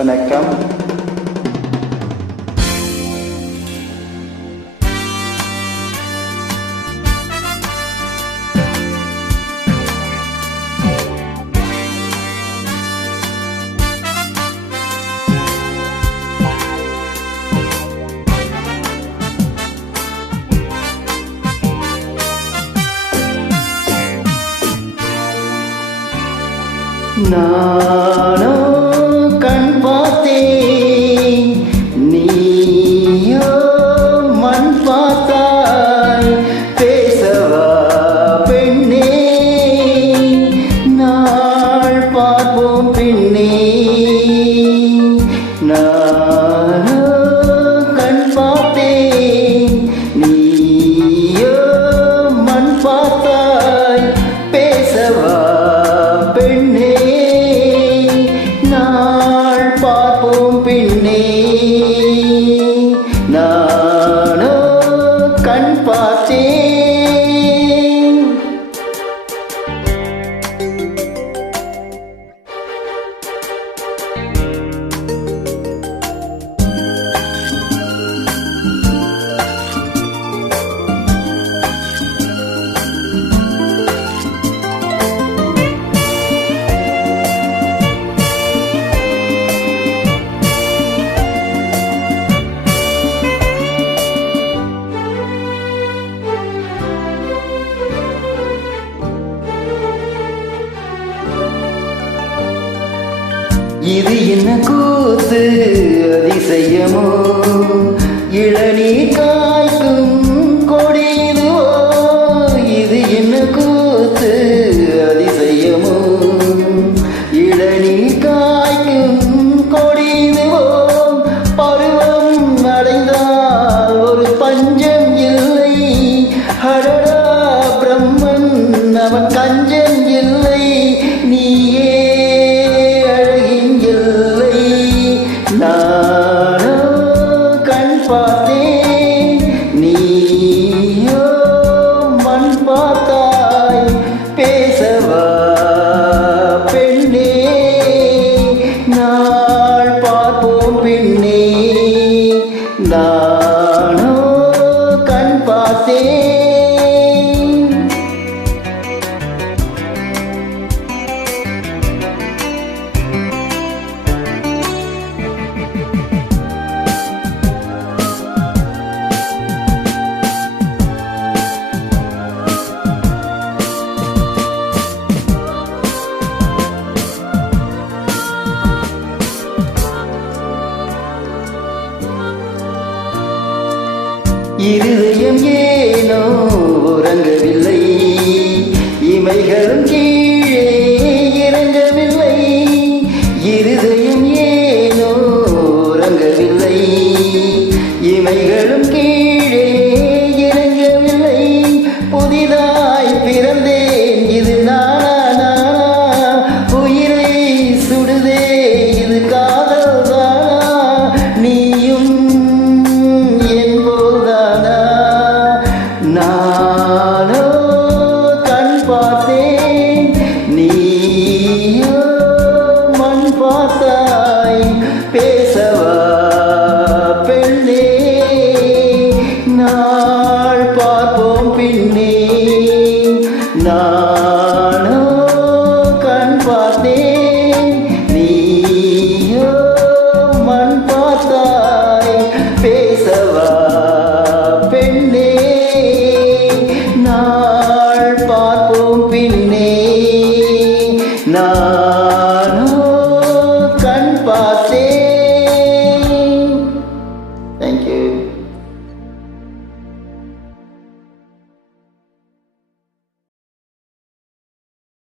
வணக்கம். நானோ கண் பார்த்தேன், நீயோ மண் பார்த்தாய். பேசவா பெண்ணே, நாள் பார்ப்போம் பின்னே. நானோ கண் பார்த்தேன், நீயோ மண் பார்த்தாய். பேசவா பெண்ணே, நாள் பார்ப்போம் பின்னே. நானோ கண் பார்த்தேன். இது என்ன கூத்து அதிசயமோ, இளநீர் காய்க்கும் கொடிதுவோ. இது என்ன கூத்து அதிசயமோ, இளநீர் காய்க்கும் கொடிதுவோ. பருவம் அடைந்தால் ஒரு பஞ்சம் இல்லை. அடடா பிரம்மன் அவன் கஞ்சன் இல்லை. நீயே நானோ கண் பார்த்தேன், நீயோ மண் பார்த்தாய். பேசவா பெண்ணே, நாள் பார்ப்போம் பின்னே. நானோ கண் பார்த்தேன். இருதயம் ஏனோ உறங்கவில்லை, இமைகளும் கீழே இறங்கவில்லை. இருதயம் ஏனோ உறங்கவில்லை, இமைகளும் கீழே இறங்கவில்லை. புதிதாய் பிறந்தேன், இது நானா நானா. உயிரை சுடுதே, இது காதல் தானா. நீயும் நானோ கண் பார்த்தேன், நீயோ மண் பார்த்தாய். பேசவா பெண்ணே, நாள் பார்ப்போம் பின்னே. நானோ கண் பார்த்தேன், நீயோ மண் பார்த்தாய். பேசவா பெண்ணே, நாள் பார்ப்போம் பின்னே. நானோ கண் பார்த்தேன். Thank you.